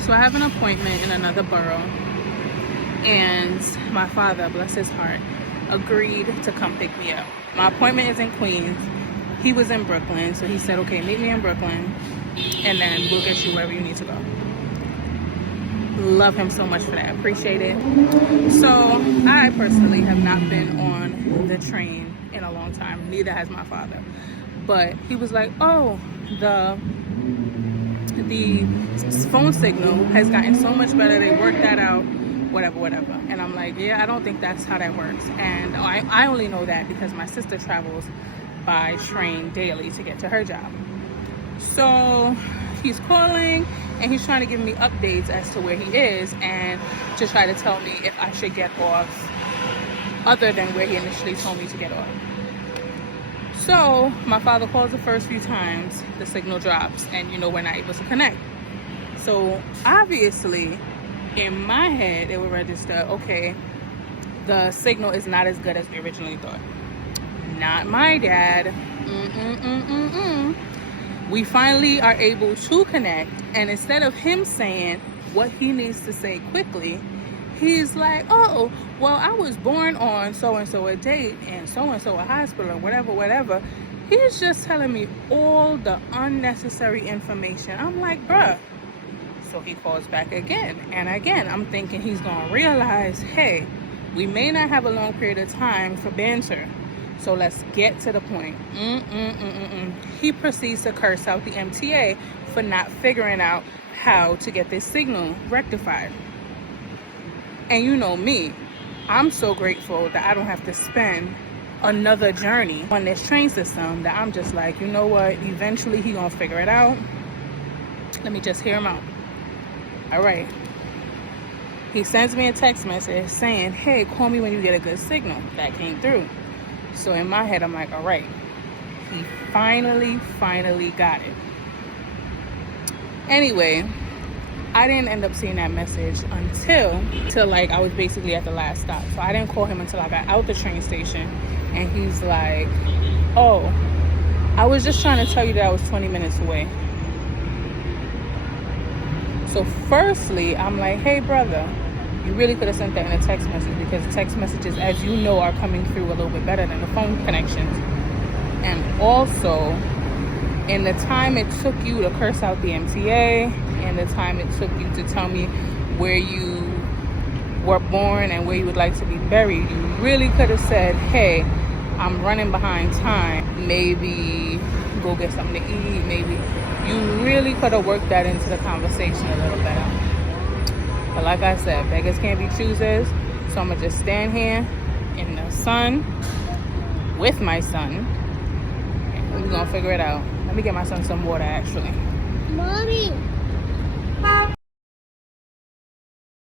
So I have an appointment in another borough, and my father, bless his heart, agreed to come pick me up. My appointment is in Queens. He was in Brooklyn, so he said, okay, meet me in Brooklyn, and then we'll get you wherever you need to go. Love him so much for that. Appreciate it. So I personally have not been on the train in a long time. Neither has my father. But he was like, oh, the phone signal has gotten so much better. They worked that out, whatever. And I'm like, yeah, I don't think that's how that works. And I only know that because my sister travels by train daily to get to her job. So he's calling and he's trying to give me updates as to where he is and to try to tell me if I should get off other than where he initially told me to get off. So my father calls the first few times, the signal drops, and we're not able to connect. So obviously in my head it would register, okay, the signal is not as good as we originally thought. Not my dad. We finally are able to connect, and instead of him saying what he needs to say quickly, he's like, oh, well, I was born on so-and-so a date and so-and-so a hospital or whatever. He's just telling me all the unnecessary information. I'm like, bruh. So he calls back again and again. I'm thinking he's going to realize, hey, we may not have a long period of time for banter, so let's get to the point. He proceeds to curse out the MTA for not figuring out how to get this signal rectified. And you know me, I'm so grateful that I don't have to spend another journey on this train system, that I'm just like, you know what, eventually he gonna figure it out. Let me just hear him out. All right. He sends me a text message saying, hey, call me when you get a good signal. That came through. So in my head, I'm like, all right, he finally got it. Anyway, I didn't end up seeing that message until like I was basically at the last stop. So I didn't call him until I got out the train station. And he's like, oh, I was just trying to tell you that I was 20 minutes away. So firstly, I'm like, hey, brother, you really could have sent that in a text message, because text messages, as you know, are coming through a little bit better than the phone connections. And also, in the time it took you to curse out the MTA, and the time it took you to tell me where you were born and where you would like to be buried, you really could have said, hey, I'm running behind time. Maybe go get something to eat. Maybe you really could have worked that into the conversation a little better. But like I said, beggars can't be choosers. So I'm going to just stand here in the sun with my son. And we're going to figure it out. Let me get my son some water, actually. Mommy.